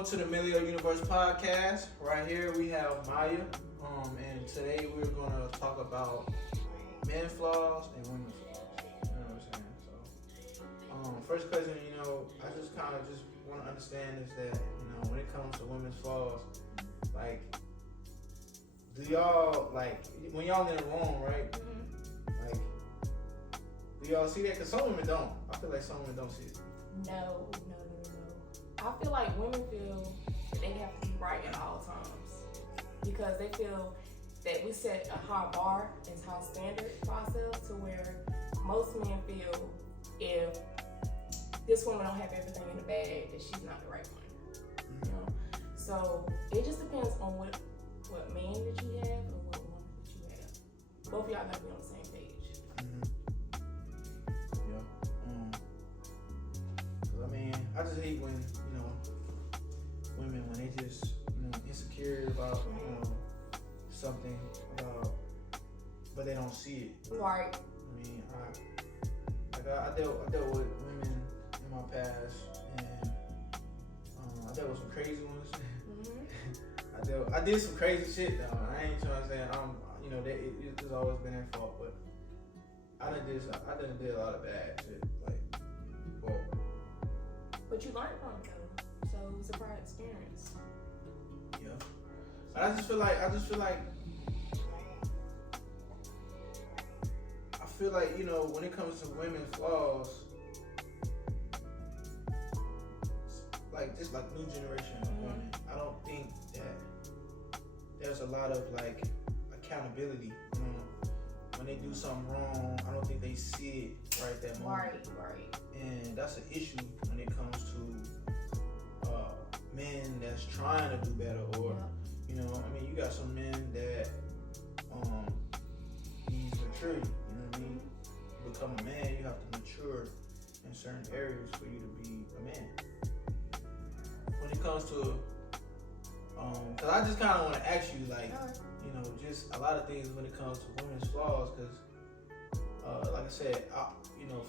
welcome to the M3lleo Universe Podcast. Right here we have Maya, and today we're gonna talk about men flaws and women flaws. You know what I'm saying? So, first question, I just kind of just want to understand is that when it comes to women's flaws, like, do y'all like when y'all in the room, right? Like, do y'all see that? Cause some women don't. I feel like some women don't see it. No. I feel like women feel that they have to be right at all times because they feel that we set a high bar and high standard for ourselves to where most men feel if this woman don't have everything in the bag, that she's not the right one. So it just depends on what man that you have and what woman that you have. Both of y'all gotta be on the same page. I just hate when women when they just insecure about something about, but they don't see it. Right. I dealt with women in my past, and I dealt with some crazy ones. I did some crazy shit though. I ain't trying to say it's always been their fault, but I done did a lot of bad shit. But you learned from it though, so it was a prior experience. Yeah. But I feel like when it comes to women's flaws, like just like new generation of women, I don't think that there's a lot of like accountability. When they do something wrong, I don't think they see it right that moment. Right. And that's an issue when it comes to men that's trying to do better, or you got some men that need maturity. You know what I mean? To become a man, you have to mature in certain areas for you to be a man. When it comes to, cause I just kind of want to ask you, like, just a lot of things when it comes to women's flaws, cause like I said,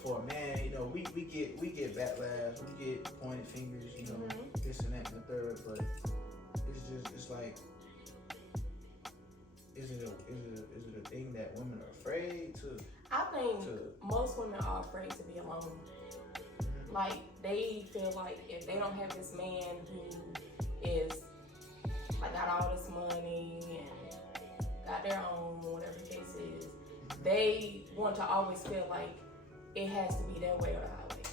for a man, we get backlash, we get pointed fingers, this and that and the third, but it's like, is it a thing that women are afraid to? I think most women are afraid to be alone. Like, they feel like if they don't have this man who is like got all this money and got their own, whatever the case is, they want to always feel like it has to be their way or the highway.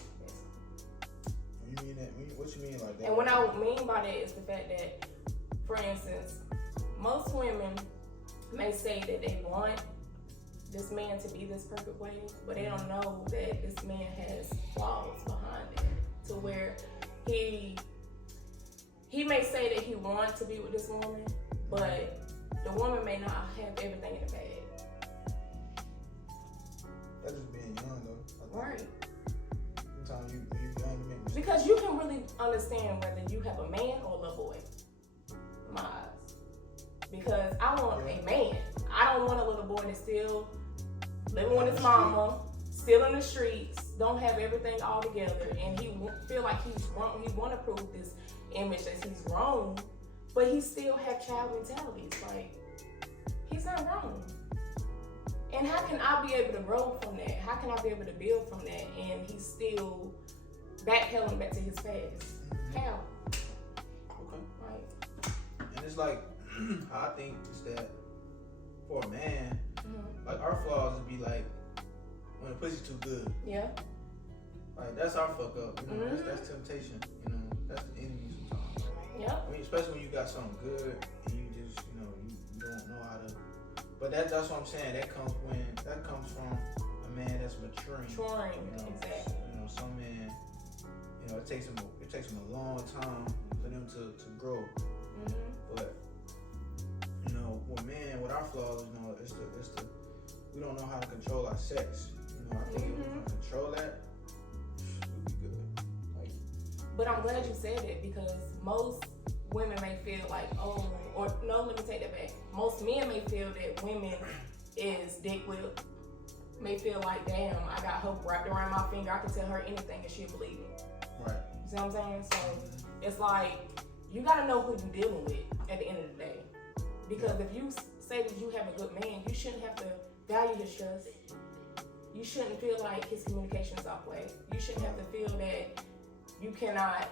You mean that? What you mean like that? And what I mean by that is the fact that, for instance, most women may say that they want this man to be this perfect way, but they don't know that this man has flaws behind it, to where he may say that he wants to be with this woman, but the woman may not have everything in the bag. That's just being young, though. Right. Sometimes you're young, you make mistakes. Because you can really understand whether you have a man or a little boy. In my eyes. Because I want a man. I don't want a little boy that's still living with his mama, still in the streets, don't have everything all together, and he feel like he's grown. He want to prove this image that he's grown, but he still have child mentalities. Like, he's not grown. And how can I be able to grow from that? How can I be able to build from that? And he's still backpedaling back to his past. How? Okay. Right. And it's like, I think is that for a man, like our flaws would be like when the pussy's too good. Yeah. Like that's our fuck up. That's temptation. That's the enemy sometimes. Yeah. Especially when you got something good and you just you don't know how to. But that's what I'm saying. That comes from a man that's maturing. Exactly. Some men, it takes them a long time for them to grow. But with our flaws, it's the we don't know how to control our sex. I think if we can control that, we'll be good. Like, but I'm glad you said it, because most women may feel like, let me take that back. Most men may feel that women is dick whipped. May feel like, damn, I got her wrapped around my finger. I can tell her anything and she'll believe me. Right. You see what I'm saying? So it's like, you gotta know who you're dealing with at the end of the day. Because if you say that you have a good man, you shouldn't have to value his trust. You shouldn't feel like his communication is off way. You shouldn't have to feel that you cannot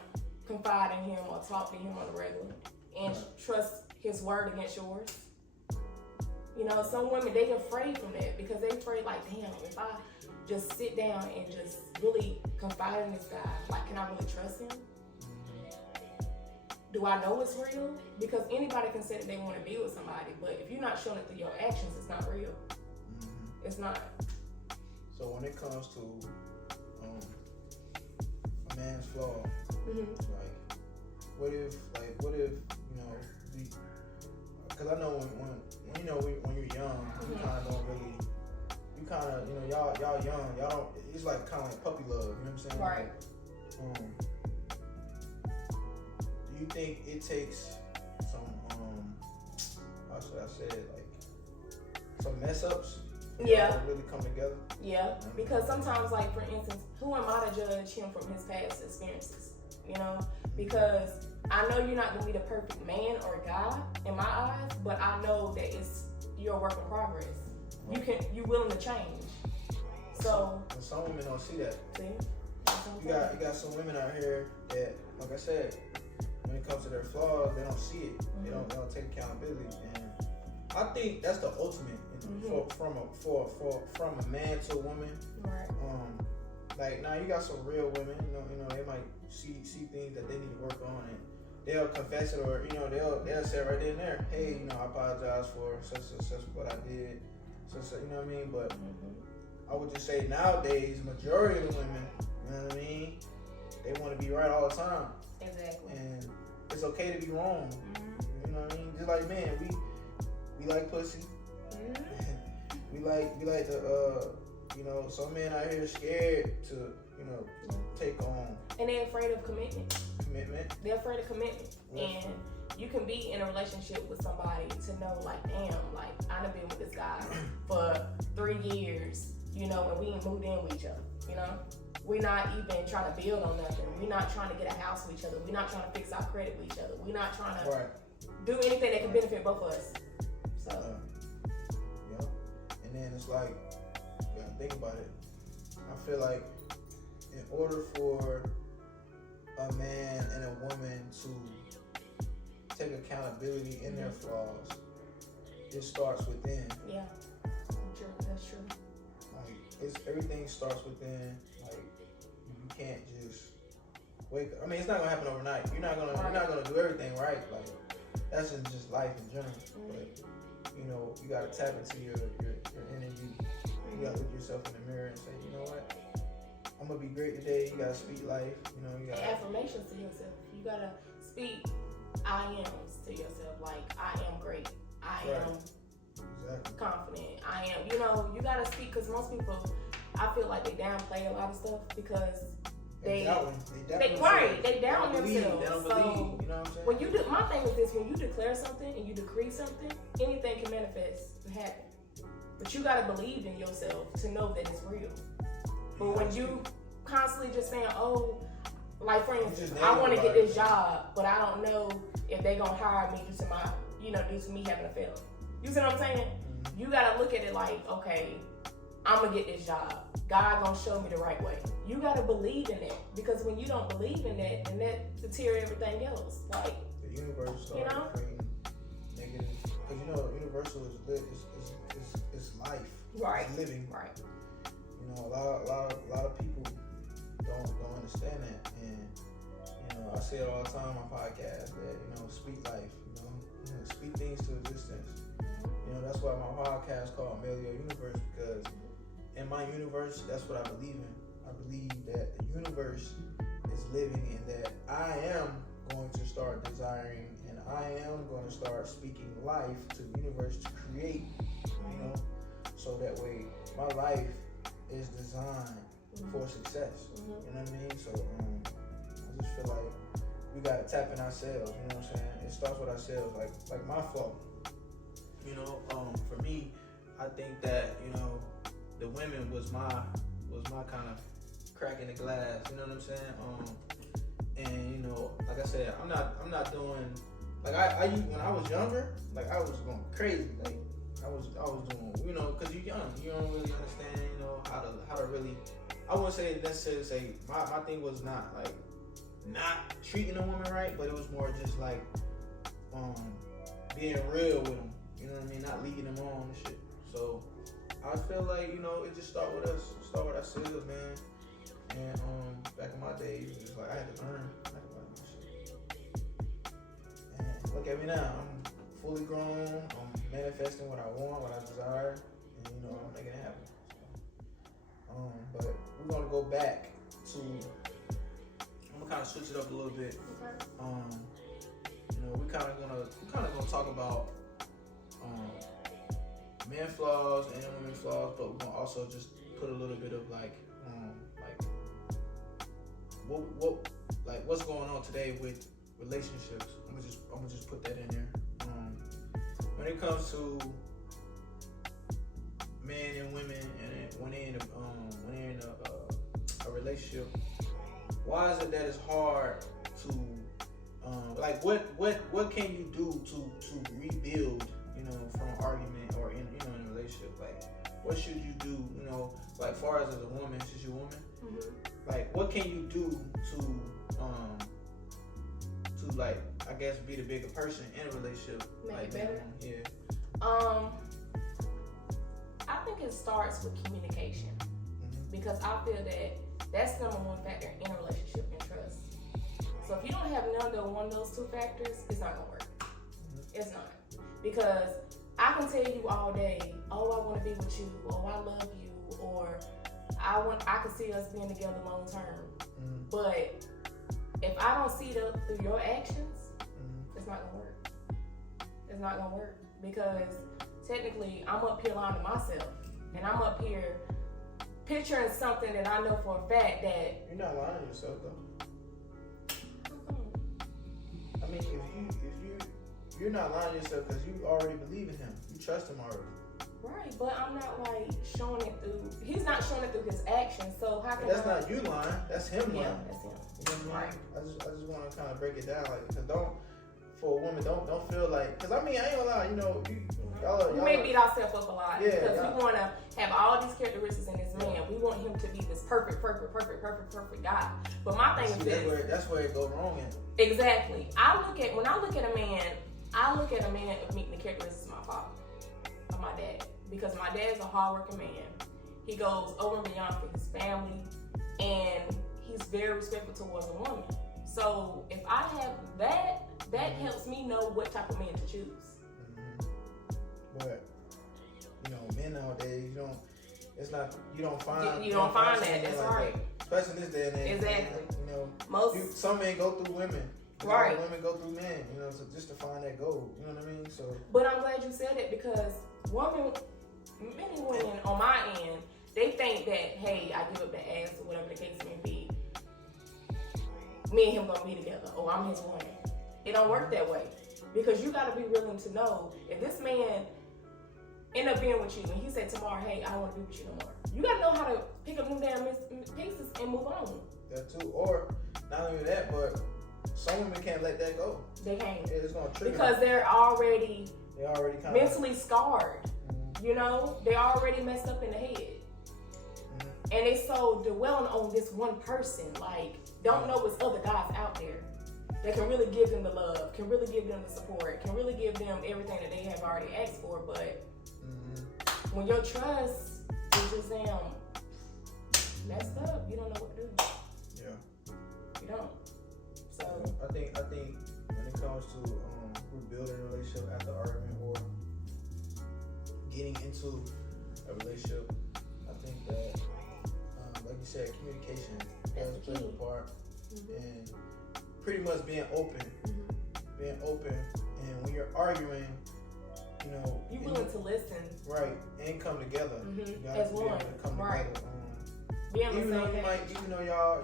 confide in him or talk to him on the regular and trust his word against yours. You know, some women, they afraid from that because they afraid like, damn, if I just sit down and just really confide in this guy, like, can I really trust him? Do I know it's real? Because anybody can say that they want to be with somebody, but if you're not showing it through your actions, it's not real. It's not. So when it comes to a man's flaw, like, what if, you know, because I know when you know, when you're young, you kind of don't really, you kind of, you know, y'all young, y'all don't, it's like kind of like puppy love, you know what I'm saying? Right. Do you think it takes some, how should I say it, like, some mess ups? Yeah. Really come together? Yeah, because sometimes, like, for instance, who am I to judge him from his past experiences, you know? Because I know you're not going to be the perfect man or guy in my eyes, but I know that it's your work in progress. Right. You're willing to change. So some women don't see that. See? You got some women out here that, like I said, when it comes to their flaws, they don't see it. They don't take accountability, and I think that's the ultimate from a man to a woman. Right. Like now you got some real women. You know they might see things that they need to work on, and they'll confess it, or you know they'll say right then and there, hey, you know, I apologize for such what I did, you know what I mean. But I would just say nowadays, majority of the women, you know what I mean, they want to be right all the time. Exactly. And it's okay to be wrong. You know what I mean? Just like men, we like pussy. we like the you know, some men out here scared to, you know, take on. And they're afraid of commitment. They're afraid of commitment. And you can be in a relationship with somebody to know, like, damn, like, I done been with this guy for 3 years, you know, and we ain't moved in with each other, you know? We're not even trying to build on nothing. We're not trying to get a house with each other. We're not trying to fix our credit with each other. We're not trying to do anything that can benefit both of us. So. Yeah. And then it's like, you gotta think about it. I feel like in order for a man and a woman to take accountability in their flaws, it starts within. Yeah, true. That's true. Like, everything starts within. Like, you can't just wake up. I mean, it's not gonna happen overnight. You're not gonna do everything right. Like, that's just life in general. But you know, you gotta tap into your inner you. You gotta look yourself in the mirror and say, you know what? I'm gonna be great today. You gotta speak life. You know, you gotta affirmations to yourself. You gotta speak I ams to yourself. Like, I am great. I am confident. I am. You know, you gotta speak, because most people, I feel like they downplay a lot of stuff because they down themselves. They don't believe. You know what I'm saying? When you my thing is this: when you declare something and you decree something, anything can manifest and happen. But you gotta believe in yourself to know that it's real. But when you constantly just saying, oh, like for instance, I want to get this job, but I don't know if they're gonna hire me due to my, due to me having a failure. You see what I'm saying? You gotta look at it like, okay, I'm gonna get this job. God gonna show me the right way. You gotta believe in that, because when you don't believe in that, then that deteriorates everything else. Like the universe starts creating negative, because universal is life. Right. It's living. Right. A lot of people don't understand that, and I say it all the time on my podcast that speak life, speak things to existence. That's why my podcast called M3lleo Universe, because in my universe, that's what I believe in. I believe that the universe is living, and that I am going to start desiring, and I am going to start speaking life to the universe to create, so that way my life is designed for success. You know what I mean? So I just feel like we gotta tap in ourselves. You know what I'm saying? It starts with ourselves. Like my fault. For me, I think that the women was my kind of crack in the glass. You know what I'm saying? And you know, like I said, I'm not doing like I used when I was younger. Like I was going crazy. Like I was doing, you know, because you're young, you don't really understand, you know, how to really. I wouldn't say necessarily say my thing was not like not treating a woman right, but it was more just like being real with them. You know what I mean? Not leading them on and shit. So I feel like, you know, it just start with ourselves, man. And back in my days, it was like I had to learn how to like my shit. And look at me now. I'm fully grown. I'm manifesting what I want, what I desire, and you know, I'm making it happen. So, but we're gonna go back to. I'm gonna kind of switch it up a little bit. Okay. You know, we're kind of gonna talk about men flaws and women flaws, but we're gonna also just put a little bit of like what's going on today with relationships. I'm gonna just put that in there. When it comes to men and women, and when they're in a relationship, why is it that it's hard to like what can you do to rebuild, you know, from an argument or in a relationship? Like what should you do, you know, like far as a woman, since you're a woman, like what can you do to like I guess be the bigger person in a relationship, make like it better? Yeah. I think it starts with communication, because I feel that that's number one factor in a relationship and trust. So if you don't have one of those two factors, it's not gonna work. It's not, because I can tell you all day, oh, I want to be with you, or I love you, or I can see us being together long term. But if I don't see it through your actions, it's not gonna work. It's not gonna work, because technically I'm up here lying to myself, and I'm up here picturing something that I know for a fact that you're not lying to yourself though. I mean, if you're not lying to yourself because you already believe in him, you trust him already. Right, but I'm not like showing it through. He's not showing it through his actions. So how can that's not you lying? That's him lying. Yeah, that's him. You know what I mean? I just want to kind of break it down, like, because for a woman, don't feel like, because I mean, I ain't gonna lie, you know, y'all we may beat ourselves up a lot, yeah, because we want to have all these characteristics in this man. We want him to be this perfect guy. But my thing is this. That's where it goes wrong in. Exactly. When I look at a man of meeting the characteristics of my father, of my dad, because my dad's a hardworking man. He goes over and beyond for his family, and he's very respectful towards a woman. So if I have that helps me know what type of man to choose. But you know, men nowadays, you don't find that. That's like right. That. Especially this day and age. Exactly. You know, some men go through women. Right. Women go through men. You know, so just to find that goal. You know what I mean? So. But I'm glad you said it, because many women on my end, they think that, hey, I give up the ass or whatever the case may be, me and him gonna be together. Oh, I'm his woman. It don't work that way, because you gotta be willing to know if this man end up being with you and he said tomorrow, hey, I don't want to be with you no more. You gotta know how to pick up them damn pieces and move on. That too, or not only that, but some women can't let that go. They can't. It's gonna trigger because them. they're already kind of mentally scarred. You know, they already messed up in the head. And they so dwelling on this one person, like, don't know what's other guys out there that can really give them the love, can really give them the support, can really give them everything that they have already asked for. But when your trust is just messed up, you don't know what to do. Yeah. You don't. So I think when it comes to rebuilding a relationship after argument or getting into a relationship, I think that like you said, communication plays a big part, and pretty much being open, and when you're arguing, you know, you willing to listen, right, and come together. You gotta as be one, able to come right? together. Even though y'all,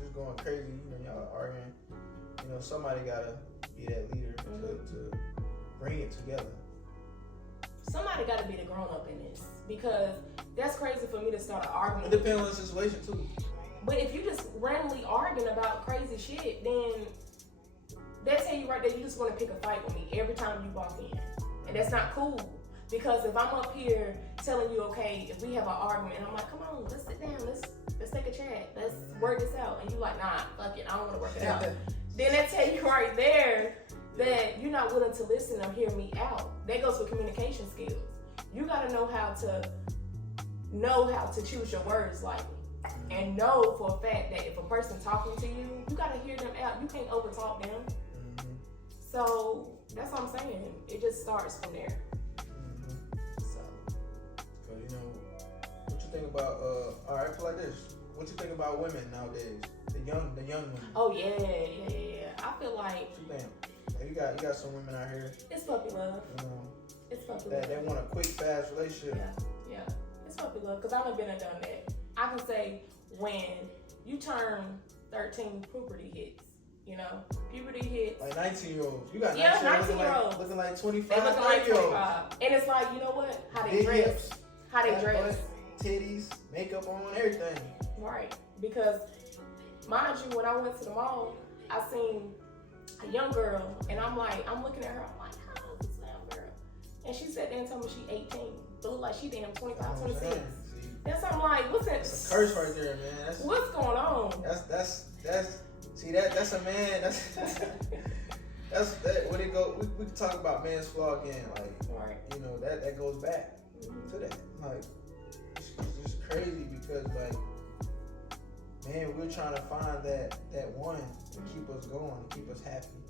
just going crazy, y'all arguing, somebody gotta be that leader to bring it together. Somebody gotta be the grown up in this, because that's crazy for me to start an argument. It depends on the situation too. But if you just randomly arguing about crazy shit, then that tell you right there you just want to pick a fight with me every time you walk in. And that's not cool. Because if I'm up here telling you, okay, if we have an argument, I'm like, come on, let's sit down, let's take a chat, let's work this out. And you like, nah, fuck it, I don't want to work it out. Then that tell you right there that you're not willing to listen or hear me out. That goes with communication skills. You gotta know how to choose your words lightly. And know for a fact that if a person talking to you, you gotta hear them out. You can't overtalk them. So that's what I'm saying. It just starts from there. So, you know, what you think about? All right, like this. What you think about women nowadays? The young women. Oh yeah. I feel like. What you think? You got some women out here. It's puppy love. You know, it's puppy love. They want a quick, fast relationship. Yeah. It's puppy love because I've been and done that. I can say when you turn 13, puberty hits. You know, puberty hits. Like 19-year-olds. You got 19-year-olds looking like 25. They looking like 25. And it's like, you know what? How they big dress. Hips, how they dress. Butt, titties, makeup on, everything. Right. Because, mind you, when I went to the mall, I seen a young girl, and I'm looking at her, I'm like, how old is this young girl? And she sat there and told me she 18. But look like she damn 25, 26. That's I'm like, what's that? That's a curse right there, man. What's going on? That's a man. That's when it go. We can talk about man's flaw again. Like, right. You know that goes back to that. Like, it's just crazy because like, man, we're trying to find that one to keep us going, to keep us happy,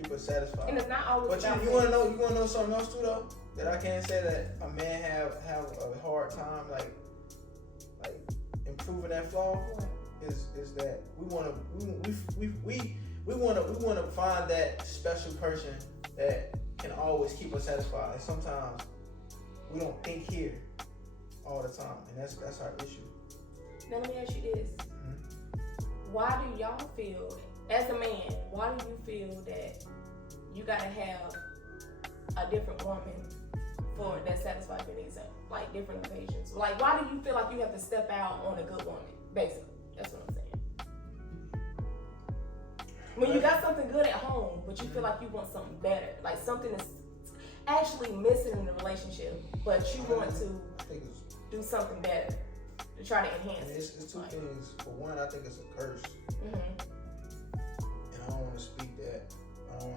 keep us satisfied. And it's not always. But you want to know something else too though, that I can't say that a man have a hard time like improving that flaw. Is that we want to find that special person that can always keep us satisfied. And sometimes we don't think here all the time, and that's our issue. Now let me ask you this: why do y'all feel, as a man, why do you feel that you gotta have a different woman for that satisfies your needs, like different occasions? Like, why do you feel like you have to step out on a good woman, basically? That's what I'm saying. When you got something good at home, but you feel like you want something better, like something is actually missing in the relationship, but you want to do something better to try to enhance it. It's two things. For one, I think it's a curse. Mm-hmm. And I don't want to speak that. I don't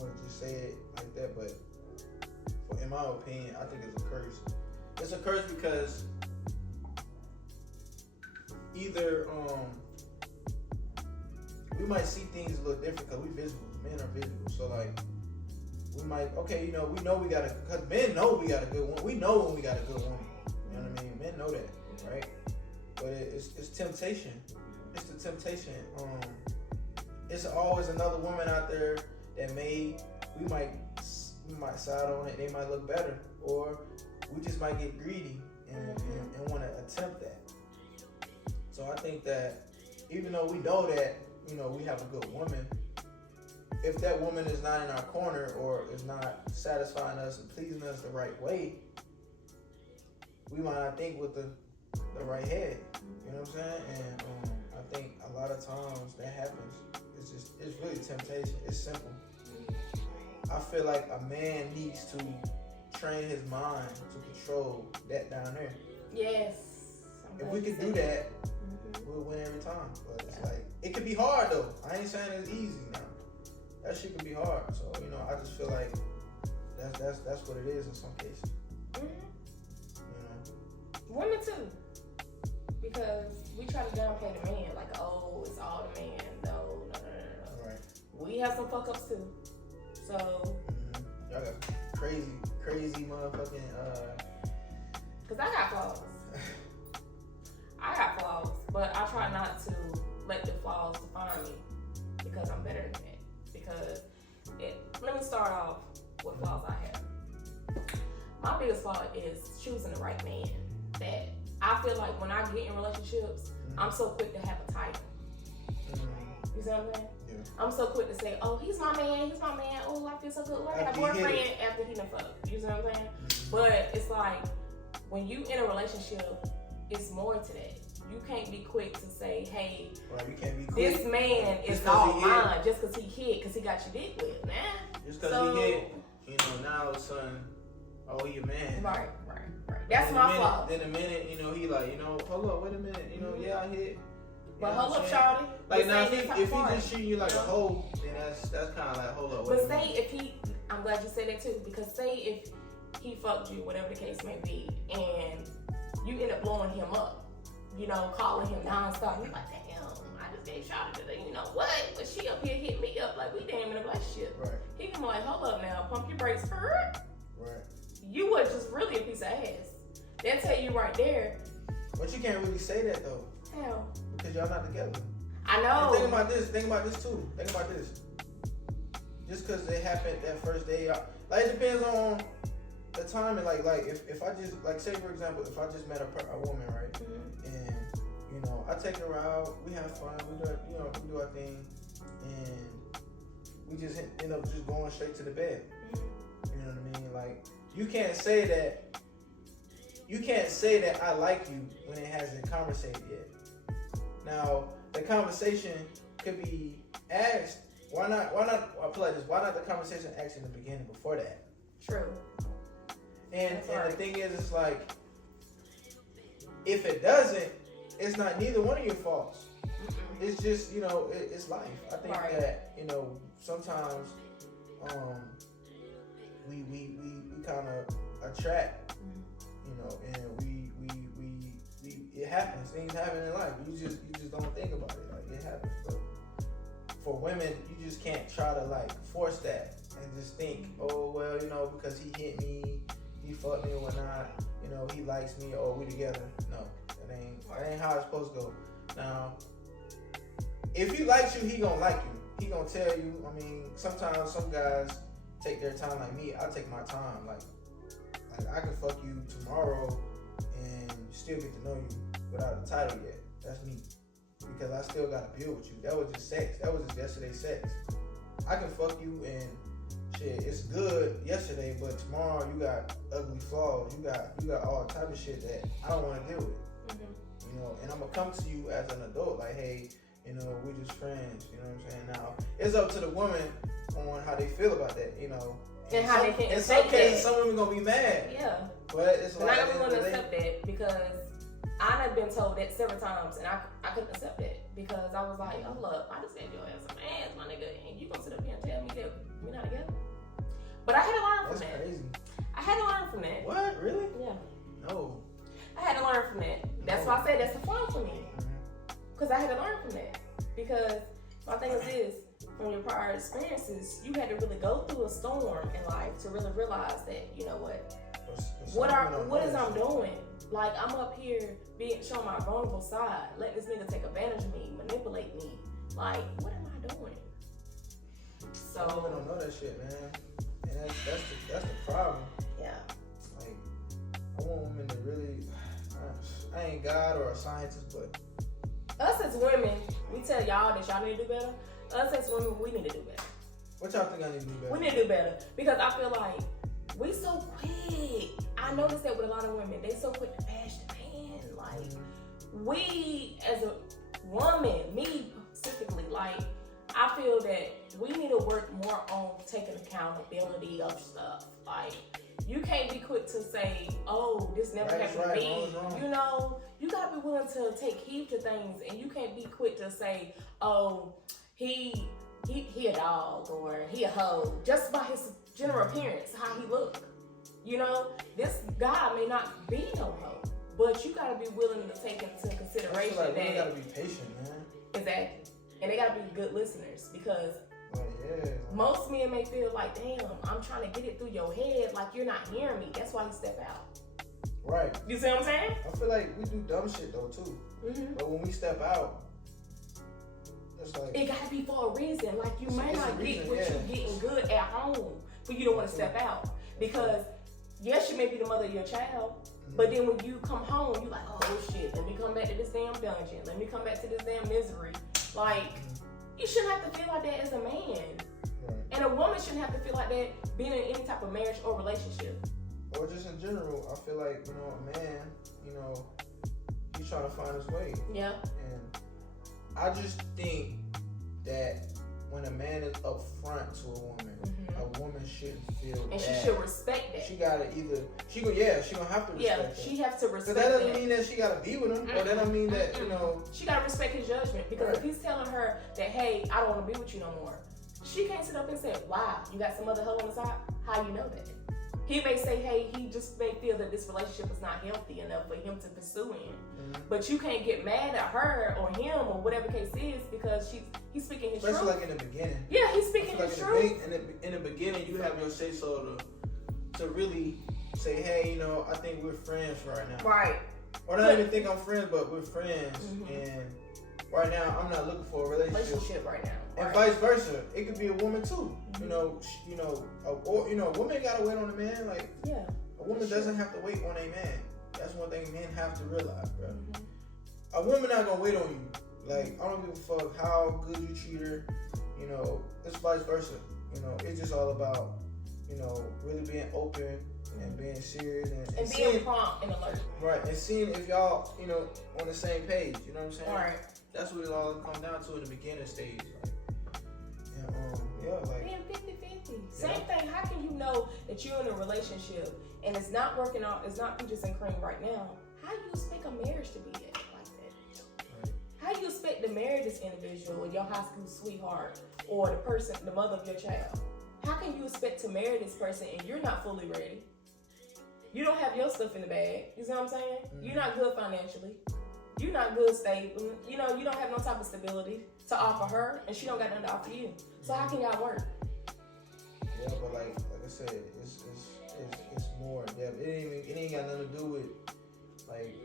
want to just say it like that, but in my opinion, I think it's a curse. It's a curse because either we might see things a little different because we visible. Men are visible, so like we might we know we got a, because men know we got a good one. We know when we got a good woman. You know what I mean? Men know that, right? But it's temptation. It's the temptation. It's always another woman out there that we might side on it. They might look better, or we just might get greedy and want to attempt that. So I think that even though we know that, we have a good woman, if that woman is not in our corner or is not satisfying us and pleasing us the right way, we might not think with the right head. You know what I'm saying? And I think a lot of times that happens. It's really temptation. It's simple. I feel like a man needs to train his mind to control that down there. Yes. If we could do that, we'll win every time. But it's like, it could be hard though. I ain't saying it's easy now. That shit can be hard. So, I just feel like that's what it is in some cases. Women too. Because we try to downplay the man, like, oh, it's all the man. No. Right. We have some fuck ups too. So y'all got crazy motherfucking cause I got flaws, but I try not to let the flaws define me because I'm better than that. Because let me start off with flaws I have. My biggest flaw is choosing the right man. That I feel like when I get in relationships, I'm so quick to have a title. You see what I'm saying? Yeah. I'm so quick to say, oh, he's my man. Oh, I feel so good. I got a boyfriend after he done fucked. You see what I'm saying? But it's like, when you in a relationship, it's more to that. you can't be quick to say, hey, right, you can't be quick. This man is all mine just because he hit, because he got your dick with, man. Just because he hit, you know, now all of a sudden, oh, he a man. Right. That's my fault. Then a minute, you know, he like, you know, hold up, wait a minute, you know, yeah, I hit. But hold up, Charlie. Like now, if he just treating you like a hoe, then that's kind of like, hold up. But say if he, I'm glad you said that too, because say if he fucked you, whatever the case may be, and you end up blowing him up, you know, calling him nonstop, you're like, damn, I just gave Charlie today, you know what? But she up here hit me up like we damn in a relationship. Right. He can be like, hold up now, pump your brakes, hurt. Right. You were just really a piece of ass. They'll tell you right there. But you can't really say that though. How? Because y'all not together. I know. And think about this too. Think about this. Just because it happened that first day, like it depends on the timing. Like if I just, like say for example, if I just met a woman, right? Mm-hmm. And you know, I take her out, we have fun, we do our thing, and we just end up just going straight to the bed. Mm-hmm. You know what I mean? Like you can't say that I like you when it hasn't conversated yet. Now, the conversation could be asked. Why not? I feel like this. Why not the conversation asked in the beginning before that? True. And the thing is, it's like, if it doesn't, it's not neither one of your faults. Mm-mm. It's just, you know, it's life. I think that, you know, sometimes we kind of attract, you know, and we it happens. Things happen in life. You just don't think about it. Like it happens. But for women, you just can't try to like force that and just think, oh well, you know, because he hit me, he fucked me or whatnot, you know, he likes me or we together. No, that ain't how it's supposed to go. Now, if he likes you, he gonna like you. He gonna tell you. I mean, sometimes some guys take their time like me. I take my time. Like I can fuck you tomorrow and still get to know you without a title yet. That's me. Because I still gotta build with you. That was just sex. That was just yesterday's sex. I can fuck you and shit, it's good yesterday, but tomorrow you got ugly flaws. You got all type of shit that I don't wanna deal with. Mm-hmm. You know, and I'm gonna come to you as an adult, like, hey, you know, we're just friends, you know what I'm saying? Now, it's up to the woman on how they feel about that, you know. And how they can. In some cases, some women gonna be mad. Yeah. But it's like, not everyone accept that, because I've been told that several times, and I couldn't accept that because I was like, oh look, I just gave your ass some ass, my nigga, and you gonna sit up here and tell me that we're not together? But I had to learn from that. That's crazy. I had to learn from that. What? Really? Yeah. No. I had to learn from that. That's why I said that's a flaw for me. Because I had to learn from that. Because my thing is this, from your prior experiences, you had to really go through a storm in life to really realize that, you know what is I'm doing? Like, I'm up here showing my vulnerable side, letting this nigga take advantage of me, manipulate me. Like, what am I doing? So I don't know that shit, man. And that's the problem. Yeah. Like, I want women to really. I ain't God or a scientist, but us as women, we tell y'all that y'all need to do better. Us as women, we need to do better. What y'all think I need to do better? We need to do better because I feel like we so quick. I noticed that with a lot of women, they so quick to bash the man. Like, we as a woman, me specifically, like, I feel that we need to work more on taking accountability of stuff. Like, you can't be quick to say, oh, this never happened to me. You know, you gotta be willing to take heed to things, and you can't be quick to say, oh, he a dog or he a hoe just by his general appearance, how he look. You know, this guy may not be no hoe, but you gotta be willing to take into consideration that you gotta be patient, man. Exactly, and they gotta be good listeners because most men may feel like, damn, I'm trying to get it through your head, like you're not hearing me. That's why you step out. Right. You see what I'm saying? I feel like we do dumb shit though too. Mm-hmm. But when we step out, it's like it gotta be for a reason. Like you may not get what you're getting good at home, but you don't want to step out because yes, you may be the mother of your child, but then when you come home, you like, oh shit, let me come back to this damn dungeon. Let me come back to this damn misery. Like, you shouldn't have to feel like that as a man. Right. And a woman shouldn't have to feel like that being in any type of marriage or relationship. Or just in general, I feel like, you know, a man, you know, he's trying to find his way. Yeah. And I just think that when a man is upfront to a woman, a woman shouldn't feel and bad. she should respect that. She gotta either she gonna have to respect that. She has to respect that. That doesn't mean that she gotta be with him, or that don't mean that she gotta respect his judgment, because if he's telling her that, hey, I don't want to be with you no more, she can't sit up and say, why? You got some other hoe on the side? How you know that? He may say, hey, he just may feel that this relationship is not healthy enough for him to pursue in. But you can't get mad at her or him or whatever case is, because he's speaking his truth. Especially like in the beginning. Yeah, he's speaking his truth. In the beginning, you have your say so to really say, hey, I think we're friends right now. Right. Or not even think I'm friends, but we're friends. And right now, I'm not looking for a relationship right now. And vice versa. It could be a woman too. A woman gotta wait on a man. Like, a woman doesn't have to wait on a man. That's one thing men have to realize, bro. A woman not gonna wait on you. Like, I don't give a fuck how good you treat her. It's vice versa. It's just all about, really being open and being serious and being seeing, prompt and alert. Right, and seeing if y'all, on the same page. You know what I'm saying? Right. That's what it all comes down to in the beginning stage. Being 50-50. Same thing. How can you know that you're in a relationship and it's not working out, it's not peaches and cream right now? How do you expect a marriage to be like that? Right. How do you expect to marry this individual or your high school sweetheart or the mother of your child? How can you expect to marry this person and you're not fully ready? You don't have your stuff in the bag. You see what I'm saying? You're not good financially. You're not good stable. You don't have no type of stability to offer her, and she don't got nothing to offer you. So how can y'all work? Yeah, but like I said, it's more in depth. It ain't got nothing to do with like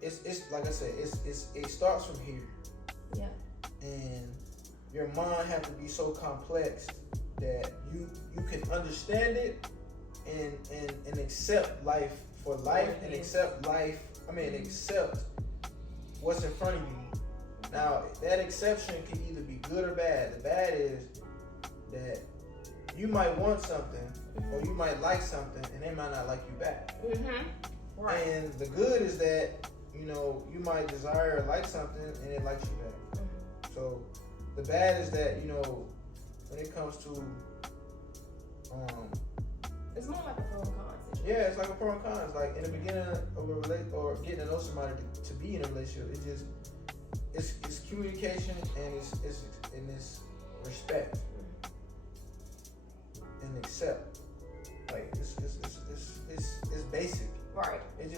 it's like I said, it starts from here. Yeah. And your mind have to be so complex that you can understand it and accept life for life and accept what's in front of you. Now, that exception can either be good or bad. The bad is that you might want something or you might like something and they might not like you back. Right. And the good is that, you might desire or like something and it likes you back. So the bad is that, when it comes to it's more like a pro and con situation. Yeah, it's like a pro and con. It's like in the beginning of a relationship or getting to know somebody to be in a relationship, it's communication and it's respect and accept. Like it's basic. Right. It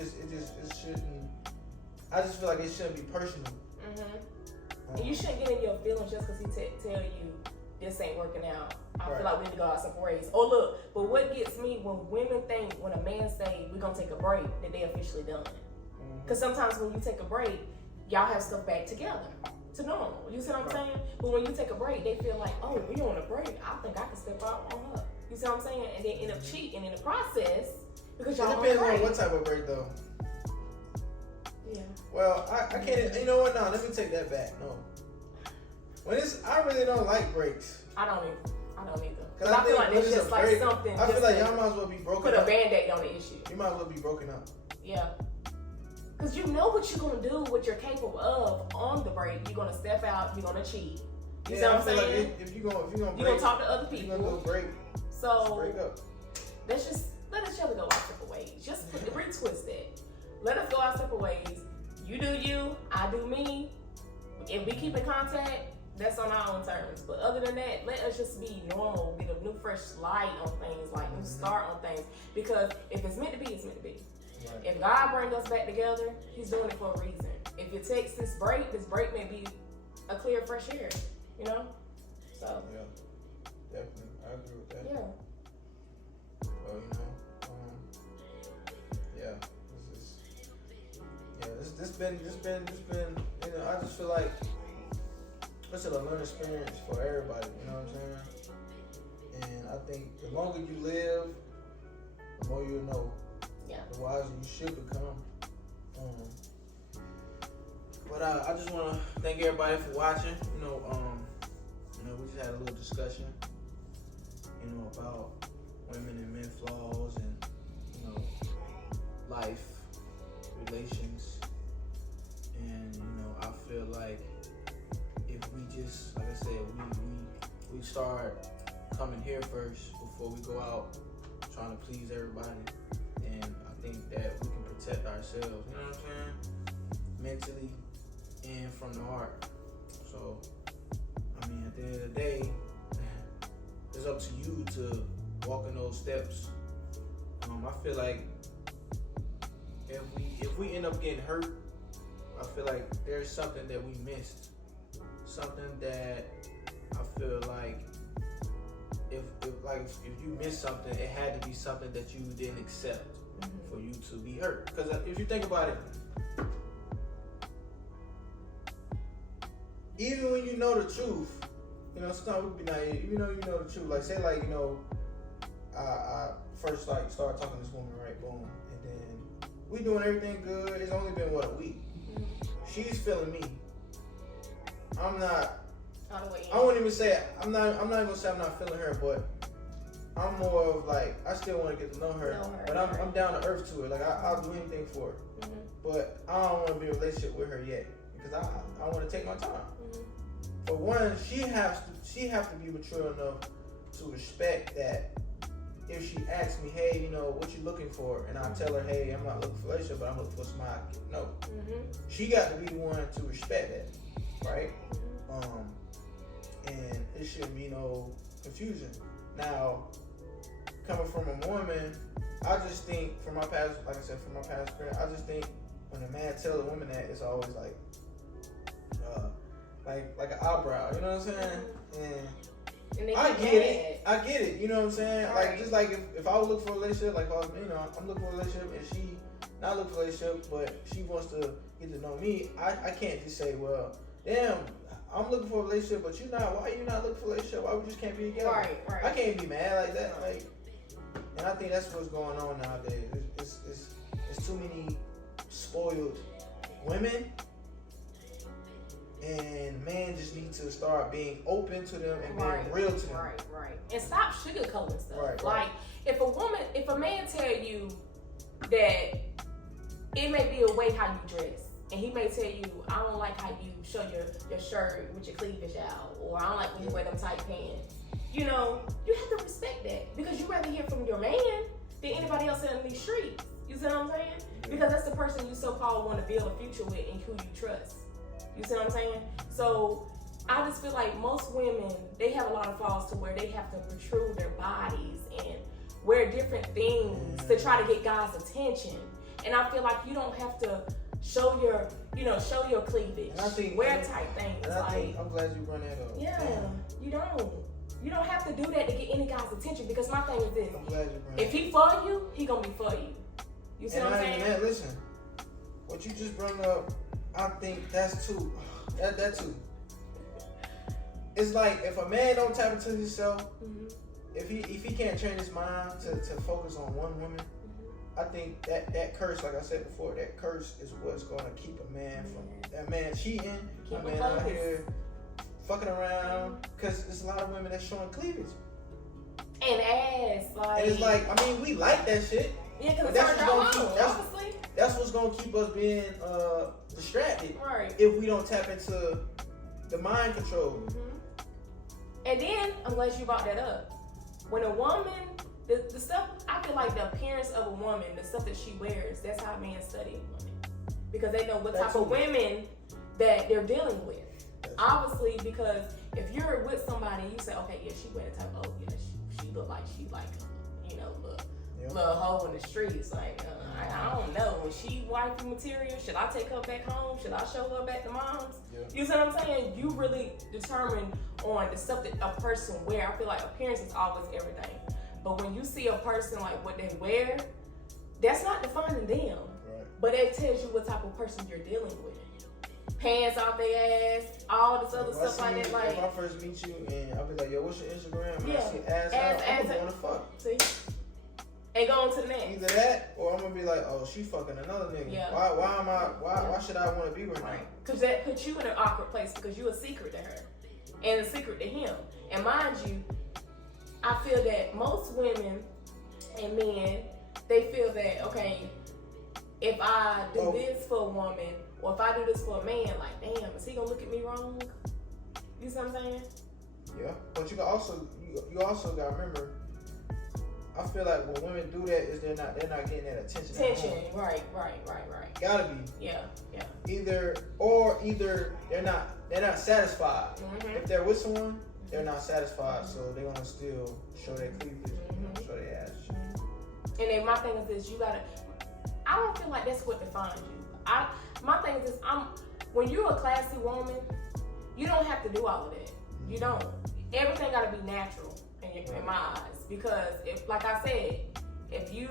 shouldn't. I just feel like it shouldn't be personal. And you shouldn't get in your feelings just because he tell you this ain't working out. I feel like we need to go our separate ways. Oh look, but what gets me when a man say we're gonna take a break, that they officially done. Because sometimes when you take a break, y'all have stuff back together to normal. You see what I'm saying? But when you take a break, they feel like, oh, we on a break. I think I can step out on her. You see what I'm saying? And they end up cheating in the process because y'all. It depends on what type of break though. Yeah. Well, I can't. You know what? No, let me take that back. No. I really don't like breaks. I don't either. Because I feel like it's just like something. I feel like y'all might as well be broken up. Put a band-aid on the issue. You might as well be broken up. Yeah. Because you know what you're going to do, what you're capable of on the break. You're going to step out, you're going to cheat. You see what I'm saying? Like if you're going to break, you're going to talk to other people. You're going to do a break. So, break up. Let us go our separate ways. Just retwist that. Let us go our separate ways. You do you, I do me. If we keep in contact, that's on our own terms. But other than that, let us just be normal, get a new fresh light on things, like new start on things. Because if it's meant to be, it's meant to be. Right. If God brings us back together, He's doing it for a reason. If it takes this break may be a clear, fresh air. So. Yeah, definitely, I agree with that. Yeah. Well, this been. I just feel like it's a learning experience for everybody. You know what I'm saying? And I think the longer you live, the more you'll know. Yeah. The wiser you should become. But I just want to thank everybody for watching. We just had a little discussion, about women and men flaws and, life, relations. said, we start coming here first before we go out trying to please everybody. And I think that we can protect ourselves, you know what I'm saying? Mentally and from the heart. So, I mean, at the end of the day, it's up to you to walk in those steps. I feel like if we end up getting hurt, I feel like there's something that we missed. Something that I feel like if you missed something, it had to be something that you didn't accept for you to be hurt. Because if you think about it, even when you know the truth, you know, sometimes we be naive. Even though you know the truth, like say like, you know, I first like started talking to this woman, right? Boom, and then we doing everything good. It's only been what, a week. She's feeling me. I'm not. I wouldn't even say I'm not even gonna say I'm not feeling her, but I'm more of like I still want to get to know her, but I'm down to earth to her. Like I'll do anything for her, but I don't want to be in a relationship with her yet because I want to take my time. For one, she has to be mature enough to respect that. If she asks me, hey, you know, what you looking for? And I tell her, hey, I'm not looking for a relationship, but I'm looking for somebody I can know. She got to be the one to respect that, right? And it shouldn't be no confusion. Now, coming from a woman, I just think from my past, like I said, from my past experience, I just think when a man tells a woman that, it's always like an eyebrow, you know what I'm saying? And I get it, you know what I'm saying? Right. Like, just like if I was looking for a relationship, like, you know, I'm looking for a relationship and she not looking for a relationship, but she wants to get to know me, I can't just say, well, damn, I'm looking for a relationship, but you not, why you not looking for a relationship? Why we just can't be together? Right. I can't be mad like that, like, and I think that's what's going on nowadays. It's too many spoiled women. And men just need to start being open to them and being real to them. Right. And stop sugarcoating stuff. Right. Like, if a man tell you that it may be a way how you dress, and he may tell you, I don't like how you show your shirt with your cleavage out, or I don't like when you wear them tight pants. You know, you have to respect that because you rather hear from your man than anybody else in these streets. You see what I'm saying? Because that's the person you so-called want to build a future with and who you trust. You see what I'm saying? So I just feel like most women, they have a lot of flaws to where they have to protrude their bodies and wear different things to try to get guys' attention. And I feel like you don't have to show your cleavage. And I think, wear tight things. And I think, I'm glad you brought that up. Yeah, you don't. You don't have to do that to get any guy's attention because my thing is this. I'm glad you brought if he for you, he gonna be for you. You see what I'm saying? Man, listen, what you just brought up, I think that's too. That too. It's like if a man don't tap into himself, if he can't train his mind to focus on one woman, I think that curse, like I said before, that curse is what's gonna keep a man from that man cheating, a man out here fucking around, because there's a lot of women that's showing cleavage and ass, like. And it's like, I mean, we like that shit. Yeah, because that's what's gonna keep us being distracted. Right. If we don't tap into the mind control. And then, I'm glad you brought that up. When a woman, the stuff, I feel like the appearance of a woman, the stuff that she wears, that's how men study a woman. Because they know what type of women that they're dealing with. Obviously, because if you're with somebody, you say, okay, yeah, she wear the type of, she look like she like, little hoe in the streets. Like, I don't know. When she wifey material, should I take her back home? Should I show her back to mom's? Yeah. You see what I'm saying? You really determine on the stuff that a person wear. I feel like appearance is always everything. But when you see a person, like what they wear, that's not defining them. Right. But it tells you what type of person you're dealing with. Pants off their ass, all this other stuff like that. Like, if I first meet you and I'll be like, yo, what's your Instagram? And I see ass out, I'm gonna fuck. See? And go on to the next. Either that, or I'm gonna be like, oh, she fucking another nigga. Yeah. Why should I want to be with her? Because that puts you in an awkward place because you're a secret to her and a secret to him. And mind you, I feel that most women and men, they feel that, okay, if I do this for a woman or if I do this for a man, like, damn, is he gonna look at me wrong? You see what I'm saying? Yeah, but you also got to remember. I feel like when women do that, is they're not getting that attention. Right. Gotta be. Yeah. Either they're not satisfied. Mm-hmm. If they're with someone, they're not satisfied, so they're gonna still show their cleavage, show their ass. And then my thing is this: I don't feel like that's what defines you. My thing is this: when you're a classy woman, you don't have to do all of that. You don't. Everything got to be natural in my eyes. Because if, like I said, if you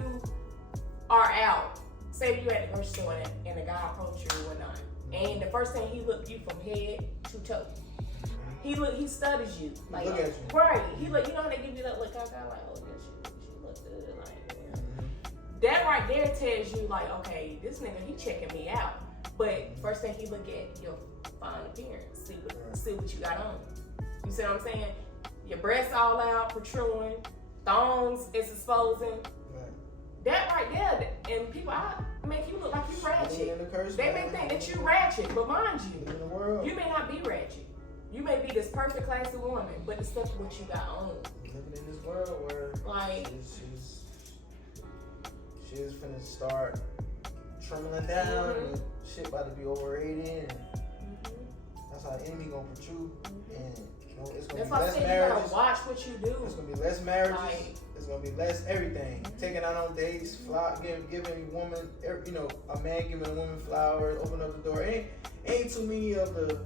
are out, say you at the grocery store and a guy approached you or whatnot, and the first thing he looked you from head to toe, he studies you. Like, look at you. Right. He look. You know how they give you that look? I got like, oh, she looks good. Like, yeah. That right there tells you like, okay, this nigga he checking me out. But first thing he look at your fine appearance, see what you got on. You see what I'm saying? Your breasts all out, protruding, thongs is exposing. Right. That right there, and people make you look like you ratchet. They may think that you ratchet, but mind you, you may not be ratchet. You may be this perfect classy woman, but it's stuff what you got on. Living in this world where like she's finna start trembling down, and shit about to be overrated, and that's how the enemy gonna protrude, and it's gonna be less marriages. You gotta watch what you do. It's gonna be less marriages. It's gonna be less everything. Taking out on dates, giving a woman, a man giving a woman flowers, open up the door. Ain't too many of the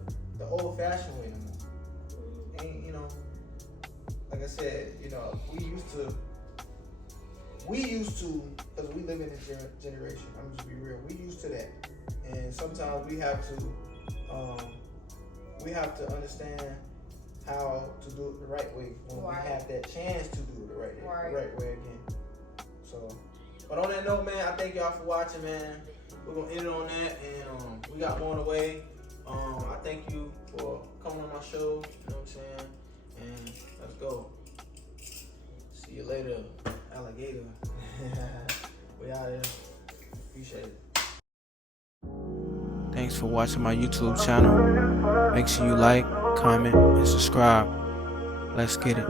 old-fashioned way no more. Ain't like I said, we used to, because we live in this generation. I'm just be real. We used to that, and sometimes we have to understand how to do it the right way when we have that chance to do it the right way again. So, but on that note, man, I thank y'all for watching, man. We're gonna end it on that, and we got more on the way. I thank you for coming on my show. You know what I'm saying? And let's go. See you later, alligator. We out here. Appreciate it. Thanks for watching my YouTube channel. Make sure you like, comment, and subscribe. Let's get it.